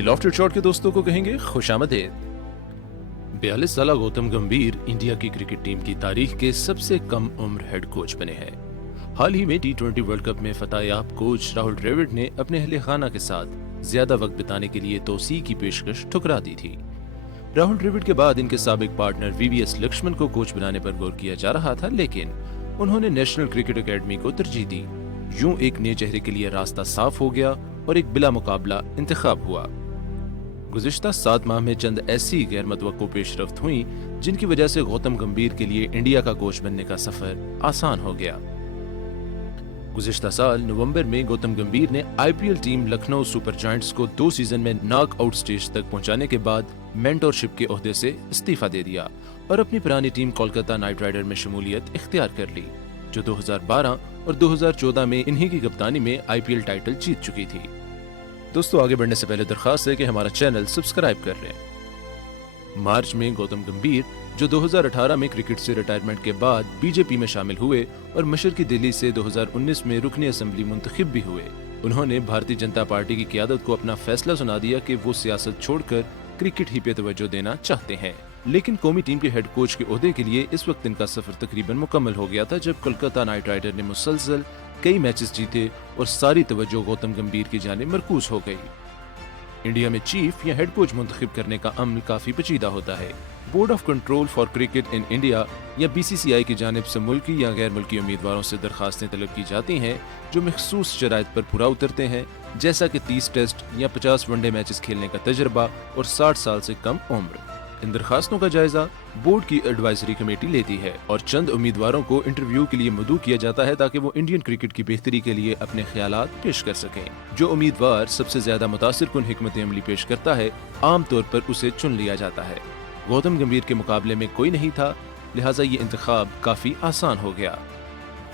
The lofted shot के दोस्तों को कहेंगे खुशामदीद। 42 साल गौतम गंभीर इंडिया की क्रिकेट टीम की तारीख के सबसे कम उम्र हेड कोच बने हैं। हाल ही में टी20 वर्ल्ड कप में फतहयाब कोच राहुल द्रविड़ ने अपने अहले खाना के साथ ज्यादा वक्त बिताने के लिए तोसी की पेशकश ठुकरा दी थी। राहुल द्रविड़ के बाद इनके साबिक पार्टनर वीवीएस लक्ष्मण को कोच बनाने पर गौर किया जा रहा था, लेकिन उन्होंने नेशनल क्रिकेट एकेडमी को तरजीह दी। यूं एक नए चेहरे के लिए रास्ता साफ हो गया और एक बिला मुकाबला इंतखाब हुआ। गुज़िश्ता 7 माह में चंद ऐसी गैर मुतवक्को पेशरफ्त हुई जिनकी वजह से गौतम गंभीर के लिए इंडिया का कोच बनने का सफर आसान हो गया। गुज़िश्ता साल नवंबर में गौतम गंभीर ने IPL team Lucknow super giants को 2 सीजन में नॉक आउट स्टेज तक पहुंचाने के बाद मेंटरशिप के ओहदे से इस्तीफा दे दिया और अपनी पुरानी टीम कोलकाता नाइट राइडर में शमूलियत इख्तियार कर ली, जो 2012 और 2014 में इन्हीं की कप्तानी में आईपीएल टाइटल जीत चुकी थी। दोस्तों, आगे बढ़ने से पहले दरखास्त है कि हमारा चैनल सब्सक्राइब कर लें। मार्च में गौतम गंभीर, जो 2018 में क्रिकेट से रिटायरमेंट के बाद बीजेपी में शामिल हुए और मशरकी दिल्ली से 2019 में रुकनी असेंबली मुंतखब भी हुए, उन्होंने भारतीय जनता पार्टी की क़यादत को अपना फैसला सुना दिया कि वो सियासत छोड़कर क्रिकेट ही पे तवज्जो देना चाहते हैं। लेकिन कौमी टीम के हेड कोच के ओहदे के लिए इस वक्त इनका सफर तकरीबन मुकम्मल हो गया था, जब कोलकाता नाइट राइडर ने मुसलसल कई मैचेस जीते और सारी तवज्जो गौतम गंभीर की जानिब मरकूज हो गई। इंडिया में चीफ या हेड कोच मुंतखब करने का अमल काफी पेचीदा होता है। Board of control for cricket in India या बीसीसीआई की जानिब से मुल्की या गैर मुल्की उम्मीदवारों से दरखास्तें तलब की जाती हैं जो मखसूस शराइत पर पूरा उतरते हैं, जैसा कि 30 टेस्ट या 50 वनडे मैचेस खेलने का तजर्बा और 60 साल से कम उम्र। इन दरखास्तों का जायजा बोर्ड की एडवाइजरी कमेटी लेती है और चंद उम्मीदवारों को इंटरव्यू के लिए मदऊ किया जाता है ताकि वो इंडियन क्रिकेट की बेहतरी के लिए अपने ख्यालात पेश कर सकें। जो उम्मीदवार सबसे ज्यादा मुतासिर कुन हिकमत अमली पेश करता है, आम तौर पर उसे चुन लिया जाता है। गौतम गंभीर के मुकाबले में कोई नहीं था, लिहाजा ये इंतखाब काफी आसान हो गया।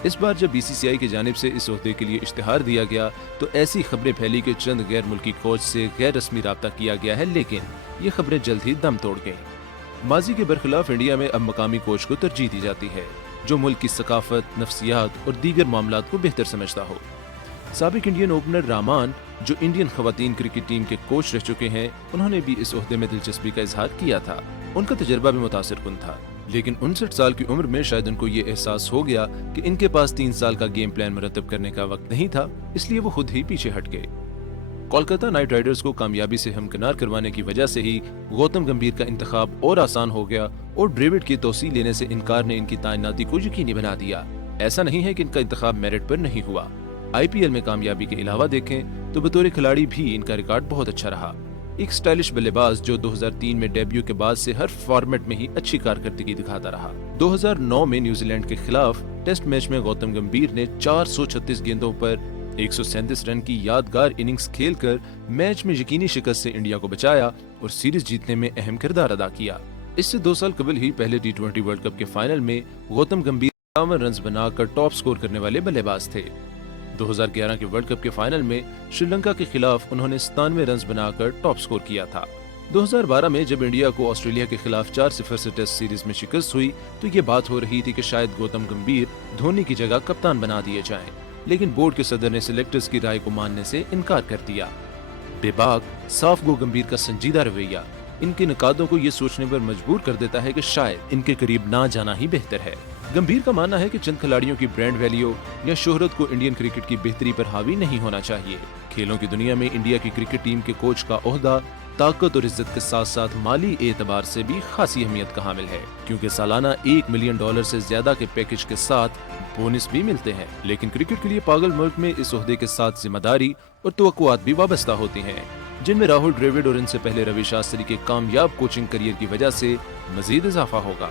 इस बार जब बीसीसीआई की जानिब से इस ओहदे के लिए इश्तिहार दिया गया तो ऐसी खबरें फैली कि चंद गैर मुल्की कोच से गैर रस्मी राब्ता किया गया है, लेकिन ये खबरें जल्द ही दम तोड़ गईं। माजी के बरखिलाफ इंडिया में अब मकामी कोच को तरजीह दी जाती है जो मुल्क की सकाफत, नफ्सियात और दीगर मामलात को बेहतर समझता हो। साबिक इंडियन ओपनर रामान, जो इंडियन खवातीन क्रिकेट टीम के कोच रह चुके हैं, उन्होंने भी इस ओहदे में दिलचस्पी का इजहार किया था। उनका तजर्बा भी मुतासिर कुन था, लेकिन 59 साल की उम्र में शायद उनको ये एहसास हो गया कि इनके पास 3 साल का गेम प्लान मुरतब करने का वक्त नहीं था, इसलिए वो खुद ही पीछे हट गए। कोलकाता नाइट राइडर्स को कामयाबी से हमकिनार करवाने की वजह से ही गौतम गंभीर का इंतखाब और आसान हो गया और द्रविड़ की तोसी लेने से इनकार ने इनकी तैनाती को यकीनी बना दिया। ऐसा नहीं है कि इनका इंतखाब मेरिट पर नहीं हुआ। आईपीएल में कामयाबी के अलावा देखें तो बतौर खिलाड़ी भी इनका रिकॉर्ड बहुत अच्छा रहा। एक स्टाइलिश बल्लेबाज जो 2003 में डेब्यू के बाद से हर फॉर्मेट में ही अच्छी कारकर्दगी दिखाता रहा। 2009 में न्यूजीलैंड के खिलाफ टेस्ट मैच में गौतम गंभीर ने 436 गेंदों पर 137 रन की यादगार इनिंग्स खेलकर मैच में यकीनी शिकस्त से इंडिया को बचाया और सीरीज जीतने में अहम किरदार अदा किया। इससे 2 साल कबल ही पहले टी20 वर्ल्ड कप के फाइनल में गौतम गंभीर 51 रन बनाकर टॉप स्कोर करने वाले बल्लेबाज थे। 2011 के वर्ल्ड कप के फाइनल में श्रीलंका के खिलाफ उन्होंने 97 रन बनाकर टॉप स्कोर किया था। 2012 में जब इंडिया को ऑस्ट्रेलिया के खिलाफ 4-0 से टेस्ट सीरीज में शिकस्त हुई तो ये बात हो रही थी कि शायद गौतम गंभीर धोनी की जगह कप्तान बना दिए जाएं, लेकिन बोर्ड के सदर ने सिलेक्टर्स की राय को मानने से इनकार कर दिया। बेबाक, साफ गो गंभीर का संजीदा रवैया इनके नकादों को ये सोचने पर मजबूर कर देता है कि शायद इनके करीब ना जाना ही बेहतर है। गंभीर का मानना है कि चंद खिलाड़ियों की ब्रांड वैल्यू या शोहरत को इंडियन क्रिकेट की बेहतरी पर हावी नहीं होना चाहिए। खेलों की दुनिया में इंडिया की क्रिकेट टीम के कोच का ओहदा ताकत और इज्जत के साथ साथ माली एतबार से भी खासी अहमियत का हामिल है, क्योंकि सालाना $1 मिलियन से ज्यादा के पैकेज के साथ बोनस भी मिलते हैं। लेकिन क्रिकेट के लिए पागल मुल्क में इस ओहदे के साथ जिम्मेदारी और तवक्कुआत भी वाबस्ता होती हैं, जिनमें राहुल द्रविड़ और इनसे पहले रवि शास्त्री के कामयाब कोचिंग करियर की वजह से मजीद इजाफा होगा।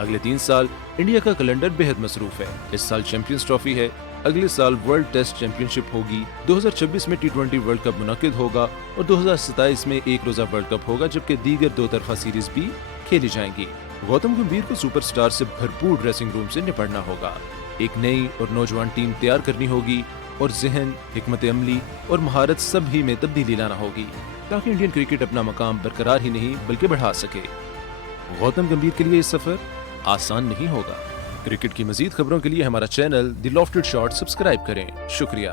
अगले 3 साल इंडिया का कैलेंडर बेहद मसरूफ है। इस साल चैंपियंस ट्रॉफी है, अगले साल वर्ल्ड टेस्ट चैंपियनशिप होगी, 2026 में टी20 वर्ल्ड कप मुनक्किद होगा और 2027 में एक रोजा वर्ल्ड कप होगा, जबकि दीगर 2 तरफा सीरीज भी खेली जाएंगी। गौतम गंभीर को सुपरस्टार से भरपूर ड्रेसिंग रूम से निपटना होगा, एक नई और नौजवान टीम तैयार करनी होगी और जहन, हिकमत अमली और महारत सभी में तब्दीली लाना होगी ताकि इंडियन क्रिकेट अपना मकाम बरकरार ही नहीं बल्कि बढ़ा सके। गौतम गंभीर के लिए ये सफर आसान नहीं होगा। क्रिकेट की मजीद खबरों के लिए हमारा channel the lofted shot subscribe करें। शुक्रिया।